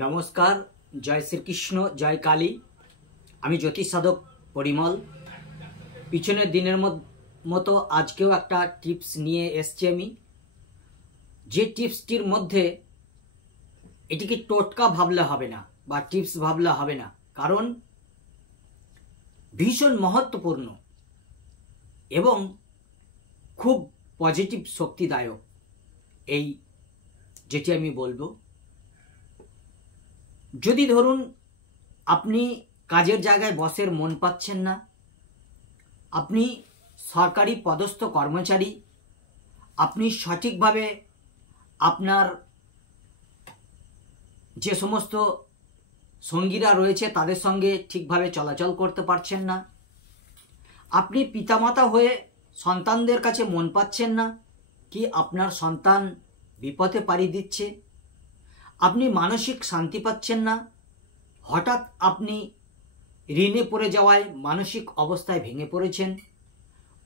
নমস্কার, জয় শ্রীকৃষ্ণ, জয় কালী। আমি জ্যোতিষ সাধক পরিমল। পিছনের দিনের মতো আজকেও একটা টিপস নিয়ে এসছি আমি। যে টিপসটির মধ্যে এটিকে টোটকা ভাবলে হবে না বা টিপস ভাবলে হবে না, কারণ ভীষণ মহত্বপূর্ণ এবং খুব পজিটিভ শক্তিদায়ক এই যেটি আমি বলবো। যদি ধরুন আপনি কাজের জায়গায় বসের মন পাচ্ছেন না, আপনি সরকারি পদস্থ কর্মচারী, আপনি সঠিকভাবে আপনার যে সমস্ত সঙ্গীরা রয়েছে তাদের সঙ্গে ঠিকভাবে চলাচল করতে পারছেন না, আপনি পিতামাতা হয়ে সন্তানদের কাছে মন পাচ্ছেন না, কি আপনার সন্তান বিপদে পাড়ি দিচ্ছে, আপনি মানসিক শান্তি পাচ্ছেন না, হঠাৎ আপনি ঋণে পড়ে যাওয়ায় মানসিক অবস্থায় ভেঙে পড়েছেন,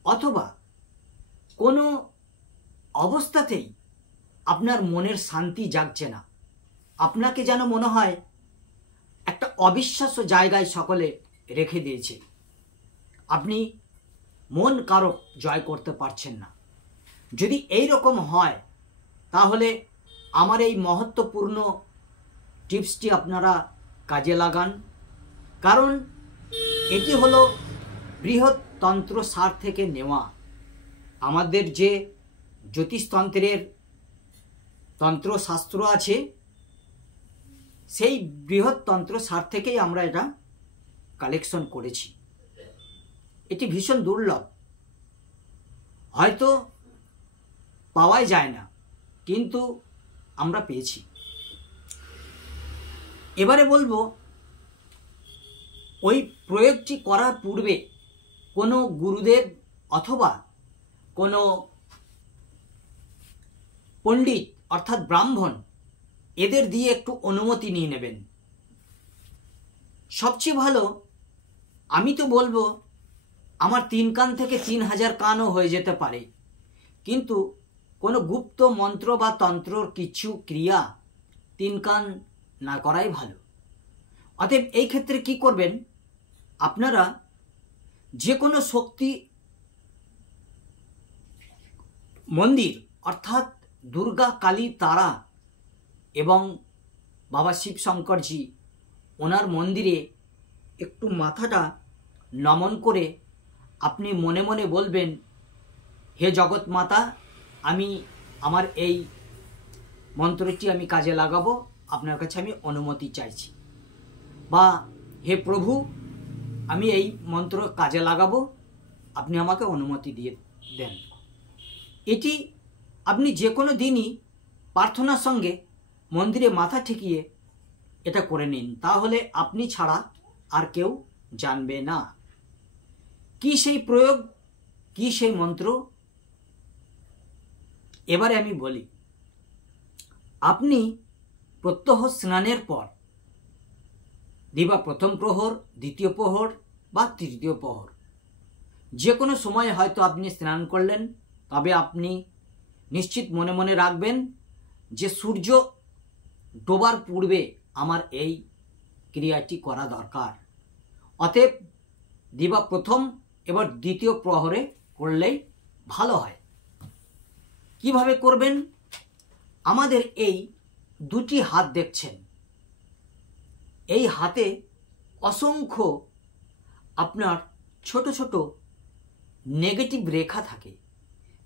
অথবা কোনো অবস্থাতেই আপনার মনের শান্তি জাগছে না, আপনাকে যেন মনে হয় একটা অবিশ্বাস্য জায়গায় সকলে রেখে দিয়েছে, আপনি মন কারো জয় করতে পারছেন না। যদি এই রকম হয় তাহলে আমার এই মহত্বপূর্ণ টিপসটি আপনারা কাজে লাগান, কারণ এটি হলো বৃহত্তন্ত্র সার থেকে নেওয়া। আমাদের যে জ্যোতিষতন্ত্রের তন্ত্রশাস্ত্র আছে সেই বৃহত্তন্ত্র সার থেকেই আমরা এটা কালেকশন করেছি। এটি ভীষণ দুর্লভ, হয়তো পাওয়াই যায় না, কিন্তু আমরা পেয়েছি। এবারে বলবো, ওই প্রয়োগটি করার পূর্বে কোনো গুরুদেব অথবা কোনো পণ্ডিত অর্থাৎ ব্রাহ্মণ এদের দিয়ে একটু অনুমতি নিয়ে নেবেন। সবচেয়ে ভালো, আমি তো বলবো আমার 3 কান থেকে 3000 কানও হয়ে যেতে পারে, কিন্তু কোনো গুপ্ত মন্ত্র বা তন্ত্রর কিছু ক্রিয়া 3 কান না করাই ভালো। অতএব এই ক্ষেত্রে কি করবেন, আপনারা যে কোনো শক্তি মন্দির অর্থাৎ দুর্গা, কালী, তারা এবং বাবা শিব শঙ্করজি ওনার মন্দিরে একটু মাথাটা নমন করে আপনি মনে মনে বলবেন, হে জগৎ মাতা, আমি আমার এই মন্ত্রটি আমি কাজে লাগাবো, আপনার কাছে আমি অনুমতি চাইছি। বা হে প্রভু, আমি এই মন্ত্র কাজে লাগাবো, আপনি আমাকে অনুমতি দিয়ে দেন। এটি আপনি যে কোনো দিনই প্রার্থনার সঙ্গে মন্দিরে মাথা ঠেকিয়ে এটা করে নিন, তাহলে আপনি ছাড়া আর কেউ জানবে না। কি সেই প্রয়োগ, কি সেই মন্ত্র, এবারে আমি বলি। আপনি প্রত্যহ স্নানের পর দিবা প্রথম প্রহর, দ্বিতীয় প্রহর বা তৃতীয় প্রহর, যে কোনো সময় হয়তো আপনি স্নান করলেন, তবে আপনি নিশ্চিত মনে মনে রাখবেন যে সূর্য ডোবার পূর্বে আমার এই ক্রিয়াটি করা দরকার। অতএব দিবা প্রথম এবার দ্বিতীয় প্রহরে করলেই ভালো হয়। কিভাবে করবেন, আমাদের এই দুটি হাত দেখছেন, এই হাতে অসংখ্য আপনার ছোট ছোট নেগেটিভ রেখা থাকে,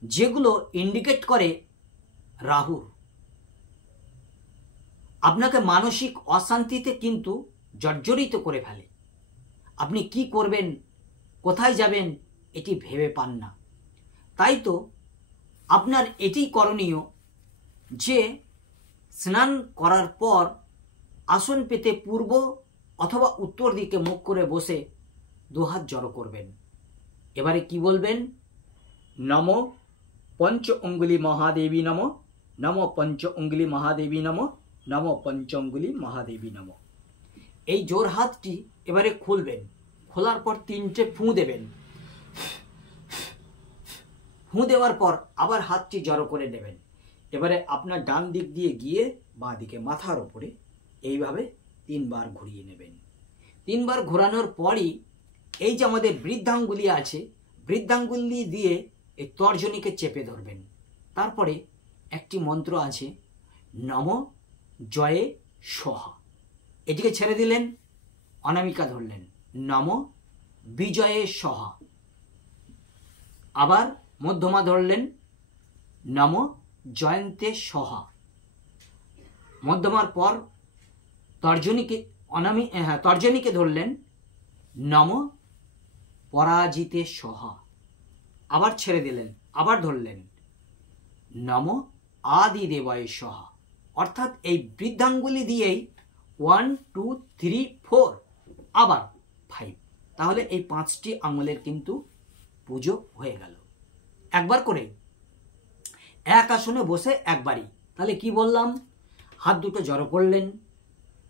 যেগুলো ইন্ডিকেট করে রাহু। আপনাকে মানসিক অশান্তিতে কিন্তু জর্জরিত করে ফেলে। আপনি কি করবেন, কোথায় যাবেন, এটি ভেবে পান না। তাই তো আপনার এটি করণীয় যে স্নান করার পর আসন পেতে পূর্ব অথবা উত্তর দিকে মুখ করে বসে দুহাত জড়ো করবেন। এবারে কি বলবেন, নম পঞ্চ অঙ্গুলি মহাদেবী নম, নম পঞ্চ অঙ্গুলি মহাদেবী নম, নম পঞ্চ অঙ্গুলি মহাদেবী নম। এই জোর হাতটি এবারে খুলবেন, খোলার পর 3টে ফুঁ দেবেন। ফুঁ দেওয়ার পর আবার হাতটি জড়ো করে নেবেন। এবারে আপনার ডান দিক দিয়ে গিয়ে বাঁ দিকে মাথার উপরে এইভাবে 3 বার ঘুরিয়ে নেবেন। 3 বার ঘোরানোর পরই এই যে আমাদের বৃদ্ধাঙ্গুলি আছে, বৃদ্ধাঙ্গুলি দিয়ে এই তর্জনীকে চেপে ধরবেন। তারপরে একটি মন্ত্র আছে, নম জয়ে সহা, এটিকে ছেড়ে দিলেন, অনামিকা ধরলেন, নম বিজয়ে সহা। আবার মধ্যমা ধরলেন, নম জয়ন্তে সহা। মধ্যমার পর তর্জনীকে ধরলেন, নম পরাজিতে সহা। আবার ছেড়ে দিলেন, আবার ধরলেন, নম আদি দেবায় সহা। অর্থাৎ এই বৃদ্ধাঙ্গুলি দিয়েই 1 2 3 4 আবার 5, তাহলে এই 5টি আঙুলের কিন্তু পুজো হয়ে গেল। একবার করে এক আসনে বসে একবারই। তাহলে কি বললাম? হাত দুটো জড়ো করলেন,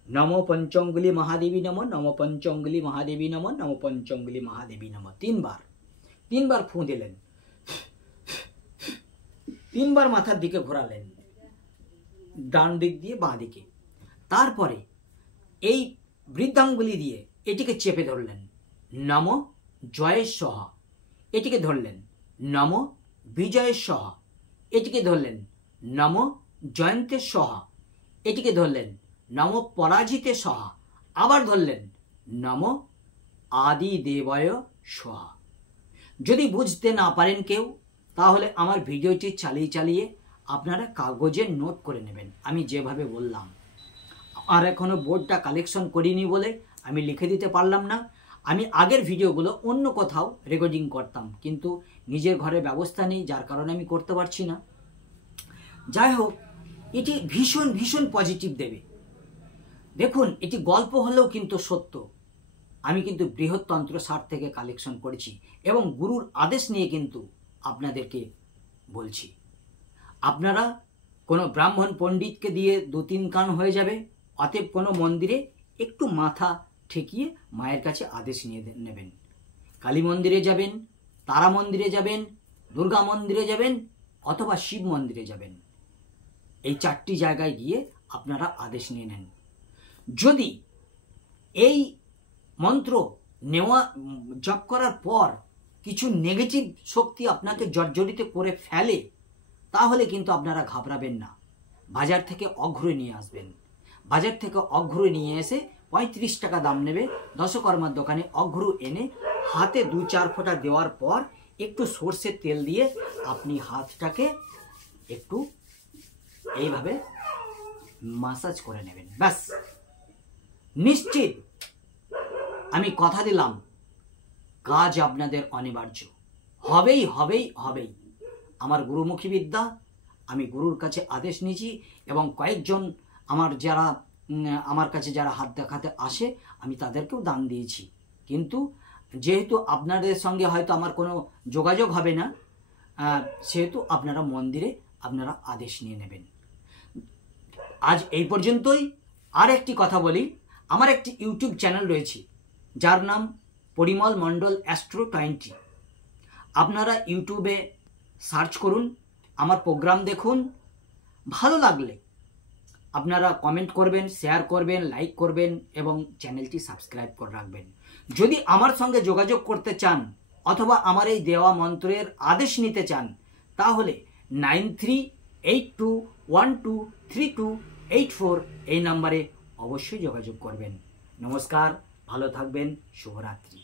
নম পঞ্চঙ্গুলি মহাদেবী নম, নম পঞ্চঙ্গুলি মহাদেবী নম, নম পঞ্চঙ্গুলি মহাদেবী নম। 3 বার ফুঁ দিলেন, 3 বার মাথার দিকে ঘোরালেন, ডান দিক দিয়ে বাঁ দিকে। তারপরে এই বৃদ্ধাঙ্গুলি দিয়ে এটিকে চেপে ধরলেন, নম জয় সহা। এটিকে ধরলেন, নম বিজয় সহা। এটিকে ধরলেন, নম জয়ন্তে সহা। এটিকে ধরলেন, নম পরাজিতে সহা। আবার ধরলেন, নম আদি দেবায় সহা। যদি বুঝতে না পারেন কেউ, তাহলে আমার ভিডিওটি চালিয়ে আপনারা কাগজে নোট করে নেবেন আমি যেভাবে বললাম। আর এখনো বোর্ডটা কালেকশন করিনি বলে আমি লিখে দিতে পারলাম না। আমি আগের ভিডিওগুলো অন্য কোথাও রেকর্ডিং করতাম, কিন্তু নিজের ঘরে ব্যবস্থা নেই, যার কারণে আমি করতে পারছি না। যাই হোক, এটি ভীষণ ভীষণ পজিটিভ দেবে। দেখুন, এটি গল্প হলেও কিন্তু সত্য। আমি কিন্তু বৃহত্তন্ত্র সার থেকে কালেকশন করেছি এবং গুরুর আদেশ নিয়ে কিন্তু আপনাদেরকে বলছি। আপনারা কোনো ব্রাহ্মণ পণ্ডিতকে দিয়ে 2-3 কান হয়ে যাবে। অতএব কোনো মন্দিরে একটু মাথা ঠেকিয়ে মায়ের কাছে আদেশ নিয়ে নেবেন। কালী মন্দিরে যাবেন, তারা মন্দিরে যাবেন, দুর্গা মন্দিরে যাবেন, অথবা শিব মন্দিরে যাবেন। এই 4টি জায়গায় গিয়ে আপনারা আদেশ নিয়ে নেন। যদি এই মন্ত্র জপ করার পর কিছু নেগেটিভ শক্তি আপনাকে জর্জরিত করে ফেলে, তাহলে কিন্তু আপনারা ঘাবড়াবেন না। বাজার থেকে অঘ্রুই নিয়ে আসবেন। বাজার থেকে অঘ্রুই নিয়ে এসে 35 টাকা দাম নেবে দশকর্মার দোকানে। অঘ্রু এনে হাতে 2-4 ফোঁটা দেওয়ার পর একটু সর্ষের তেল দিয়ে আপনি হাতটাকে একটু এইভাবে মাসাজ করে নেবেন। ব্যাস, নিশ্চিত আমি কথা দিলাম, কাজ আপনাদের অনিবার্য হবেই হবেই হবেই। আমার গুরুমুখী বিদ্যা, আমি গুরুর কাছে আদেশ নিয়েছি এবং কয়েকজন আমার কাছে যারা হাত দেখাতে আসে আমি তাদেরকেও দান দিয়েছি। কিন্তু যেহেতু আপনাদের সঙ্গে হয়তো আমার কোনো যোগাযোগ হবে না, সেহেতু আপনারা মন্দিরে আপনারা আদেশ নিয়ে নেবেন। আজ এই পর্যন্তই। আর একটি কথা বলি, আমার একটি ইউটিউব চ্যানেল রয়েছে যার নাম পরিমল মণ্ডল অ্যাস্ট্রো 20। আপনারা ইউটিউবে সার্চ করুন, আমার প্রোগ্রাম দেখুন। ভালো লাগলে আপনারা কমেন্ট করবেন, শেয়ার করবেন, লাইক করবেন এবং চ্যানেলটি সাবস্ক্রাইব করে রাখবেন। যদি আমার সঙ্গে যোগাযোগ করতে চান অথবা আমার এই দেওয়া মন্ত্রের আদেশ নিতে চান, তাহলে 9382123284 এই নাম্বারে অবশ্যই যোগাযোগ করবেন। নমস্কার, ভালো থাকবেন, শুভরাত্রি।